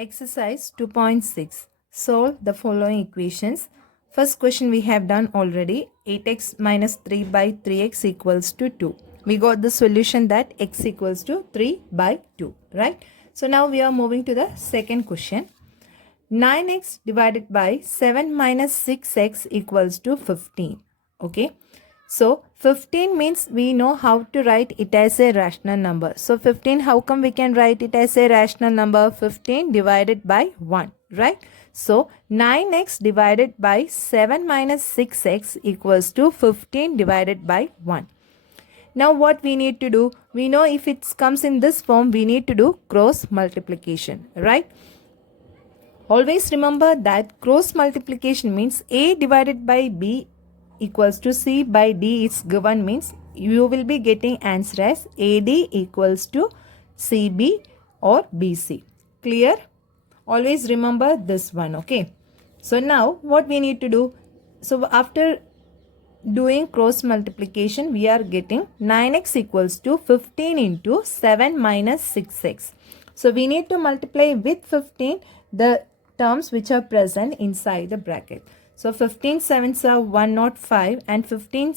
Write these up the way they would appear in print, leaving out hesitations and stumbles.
Exercise 2.6. Solve the following equations. First question we have done already. 8x minus 3 by 3x equals to 2. We got the solution that x equals to 3 by 2. Right? So now we are moving to the second question. 9x divided by 7 minus 6x equals to 15. Okay. So 15 means we know how to write it as a rational number. So 15, how come we can write it as a rational number? 15 divided by 1, right? So 9x divided by 7 minus 6x equals to 15 divided by 1. Now what we need to do? We know if it comes in this form, we need to do cross multiplication, right? Always remember that cross multiplication means A divided by B equals to C by D is given, means you will be getting answer as AD equals to CB or BC. Clear? Always remember this one, okay? So now what we need to do? So after doing cross multiplication, we are getting 9x equals to 15 into 7 minus 6x. So we need to multiply with 15 the terms which are present inside the bracket. So 15 sevens are 105 and 15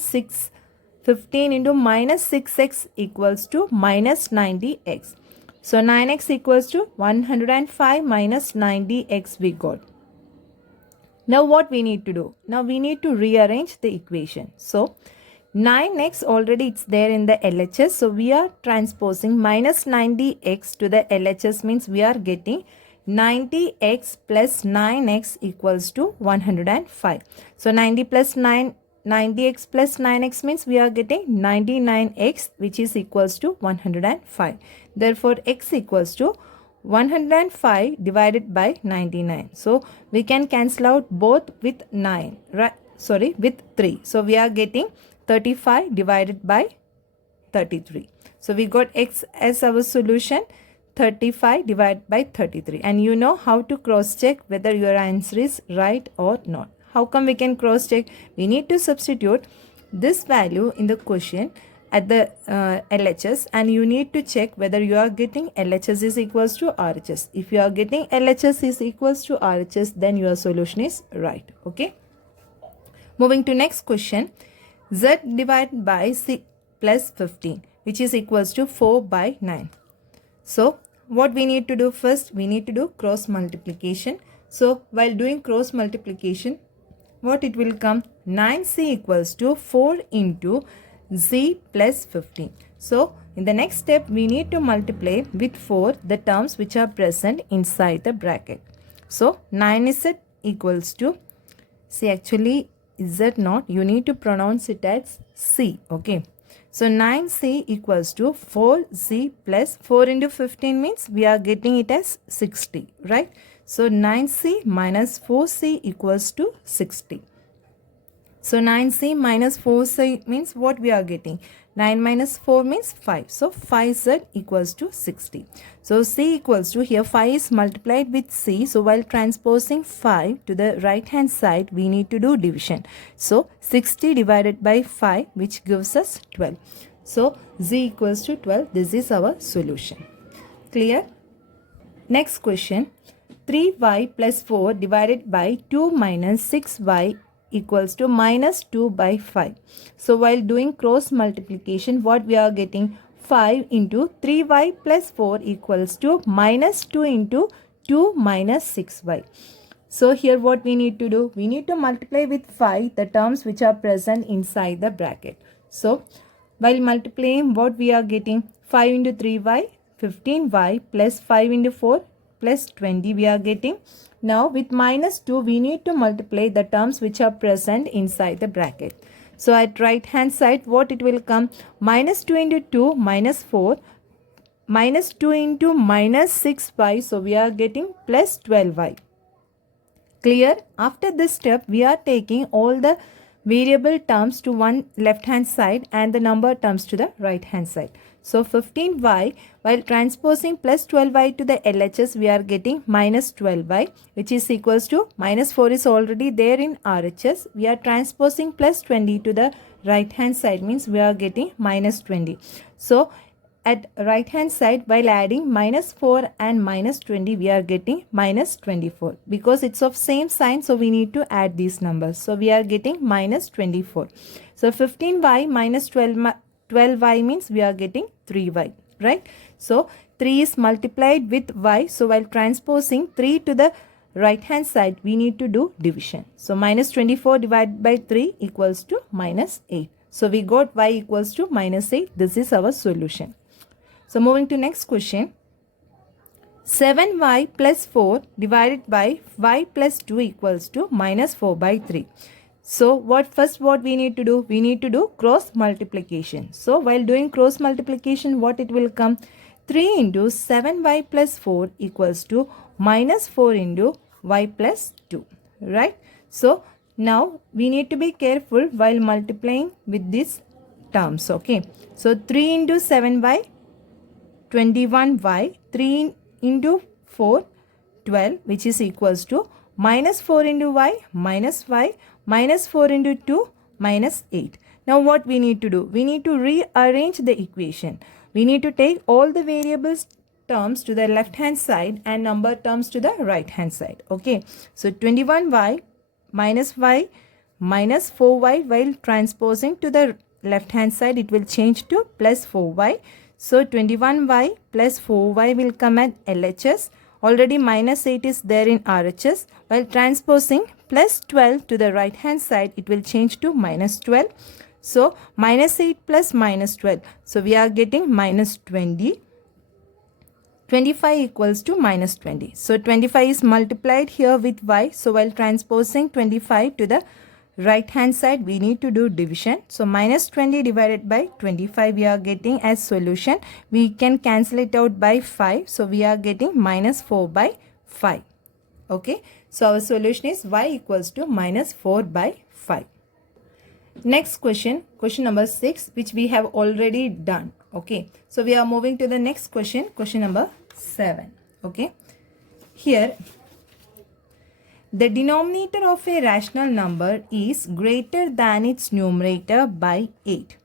into minus 6x equals to minus 90x. So 9x equals to 105 minus 90x we got. Now what we need to do? Now we need to rearrange the equation. So 9x already it's there in the LHS. So we are transposing minus 90x to the LHS, means we are getting 90x plus 9x equals to 105. So 90x plus 9x means we are getting 99x, which is equals to 105. Therefore x equals to 105 divided by 99. So we can cancel out both with 9, right? Sorry, with 3. So we are getting 35 divided by 33. So we got x as our solution, 35 divided by 33. And you know how to cross check whether your answer is right or not. How come we can cross check? We need to substitute this value in the question at the LHS, and you need to check whether you are getting LHS is equals to RHS. If you are getting LHS is equals to RHS, then your solution is right. Okay. Moving to next question. Z divided by C plus 15, which is equals to 4 by 9. So what we need to do first? We need to do cross multiplication. So while doing cross multiplication, what it will come? 9c equals to 4 into z plus 15. So in the next step, we need to multiply with 4 the terms which are present inside the bracket. So 9z equals to, see actually z not, you need to pronounce it as c, okay? So 9c equals to 4z plus 4 into 15 means we are getting it as 60, right? So 9c minus 4c equals to 60. So 9c minus 4c means what we are getting? 9 minus 4 means 5. So 5z equals to 60. So c equals to, here 5 is multiplied with c. So while transposing 5 to the right hand side, we need to do division. So 60 divided by 5, which gives us 12. So z equals to 12. This is our solution. Clear? Next question. 3y plus 4 divided by 2 minus 6y equals to minus 2 by 5. So while doing cross multiplication, what we are getting? 5 into 3y plus 4 equals to minus 2 into 2 minus 6y. So here what we need to do? We need to multiply with 5 the terms which are present inside the bracket. So while multiplying, what we are getting? 5 into 3y, 15y plus 5 into 4 plus 20 we are getting. Now with minus 2, we need to multiply the terms which are present inside the bracket. So at right hand side, what it will come? Minus 2 into 2 minus 4, minus 2 into minus 6y. So we are getting plus 12y. Clear? After this step, we are taking all the variable terms to one left hand side and the number terms to the right hand side. So 15y, while transposing plus 12y to the LHS, we are getting minus 12y, which is equals to minus 4 is already there in RHS. We are transposing plus 20 to the right hand side, means we are getting minus 20. So at right hand side, while adding minus 4 and minus 20, we are getting minus 24. Because it's of same sign, so we need to add these numbers. So we are getting minus 24. So 15y minus 12y means we are getting 3y, right? So 3 is multiplied with y. So while transposing 3 to the right hand side, we need to do division. So minus 24 divided by 3 equals to minus 8. So we got y equals to minus 8. This is our solution. So moving to next question. 7y plus 4 divided by y plus 2 equals to minus 4 by 3. So what we need to do? We need to do cross multiplication. So while doing cross multiplication, what it will come? 3 into 7y plus 4 equals to minus 4 into y plus 2. Right? So now we need to be careful while multiplying with these terms. Okay. So 3 into 7y, 21y, 3 into 4, 12, which is equals to minus 4 into y, minus 4 into 2, minus 8. Now what we need to do? We need to rearrange the equation. We need to take all the variables terms to the left hand side and number terms to the right hand side. Okay. So 21y minus 4y, while transposing to the left hand side, it will change to plus 4y. So 21y plus 4y will come at LHS. Already minus 8 is there in RHS. While transposing plus 12 to the right hand side, it will change to minus 12. So minus 8 plus minus 12. So we are getting minus 20. 25 equals to minus 20. So 25 is multiplied here with y. So while transposing 25 to the right hand side, we need to do division. So minus 20 divided by 25 we are getting as solution. We can cancel it out by 5. So we are getting minus 4 by 5. Okay. So our solution is y equals to minus 4 by 5. Next question, question number 6, which we have already done. Okay. So we are moving to the next question, question number 7. Okay. Here, the denominator of a rational number is greater than its numerator by 8.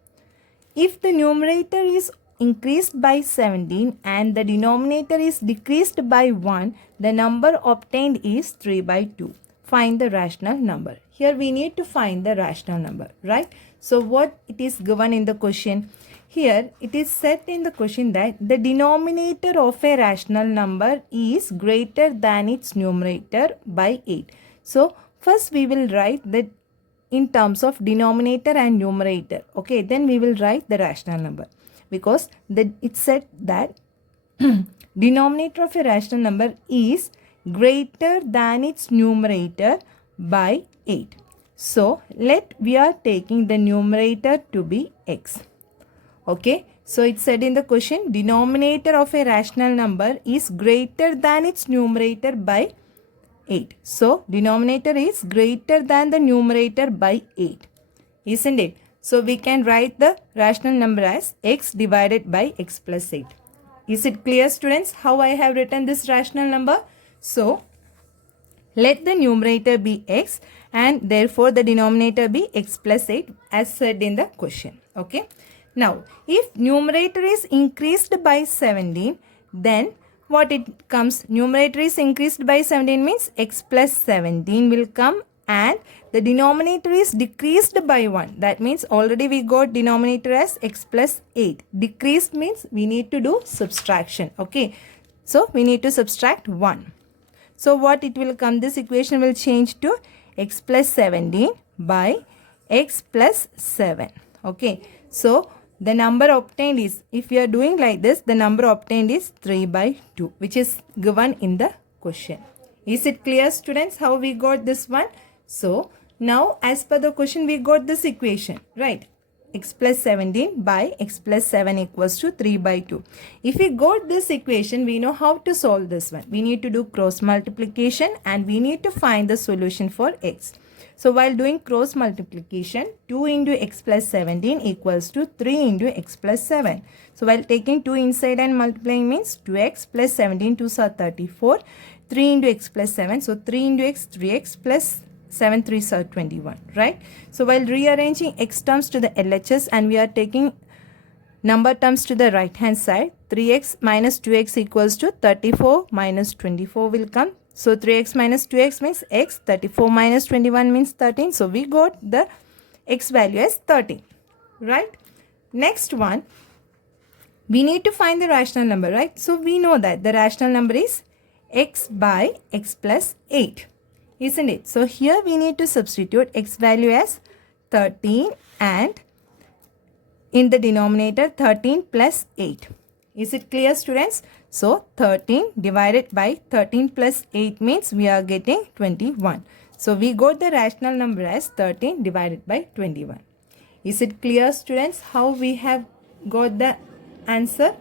If the numerator is increased by 17 and the denominator is decreased by 1, the number obtained is 3 by 2. Find the rational number. Here we need to find the rational number, right? So what it is given in the question? Here it is said in the question that the denominator of a rational number is greater than its numerator by 8. So first we will write that in terms of denominator and numerator. Okay, then we will write the rational number, because it said that denominator of a rational number is greater than its numerator by 8. So we are taking the numerator to be x. Okay, so it said in the question, denominator of a rational number is greater than its numerator by 8. So denominator is greater than the numerator by 8, isn't it? So we can write the rational number as x divided by x plus 8. Is it clear, students, how I have written this rational number? So let the numerator be x and therefore the denominator be x plus 8 as said in the question. Okay. Now, if numerator is increased by 17, then what it comes? Numerator is increased by 17 means x plus 17 will come, and the denominator is decreased by 1. That means already we got denominator as x plus 8. Decreased means we need to do subtraction. Okay. So, we need to subtract 1. So, what it will come? This equation will change to x plus 17 by x plus 7. Okay. So, the number obtained is, if we are doing like this, the number obtained is 3 by 2, which is given in the question. Is it clear, students, how we got this one? So, now as per the question, we got this equation, right? X plus 17 by x plus 7 equals to 3 by 2. If we got this equation, we know how to solve this one. We need to do cross multiplication and we need to find the solution for x. So while doing cross multiplication, 2 into x plus 17 equals to 3 into x plus 7. So while taking 2 inside and multiplying means 2x plus 17 2s are 34. 3 into x plus 7. So 3 into x, 3x plus 7 3s are 21, right? So while rearranging x terms to the LHS and we are taking number terms to the right hand side. 3x minus 2x equals to 34 minus 24 will come. So 3x minus 2x means x, 34 minus 21 means 13. So we got the x value as 13, right? Next one, we need to find the rational number, right? So we know that the rational number is x by x plus 8, isn't it? So here we need to substitute x value as 13 and in the denominator 13 plus 8. Is it clear, students? So 13 divided by 13 plus 8 means we are getting 21. So we got the rational number as 13 divided by 21. Is it clear, students, how we have got the answer?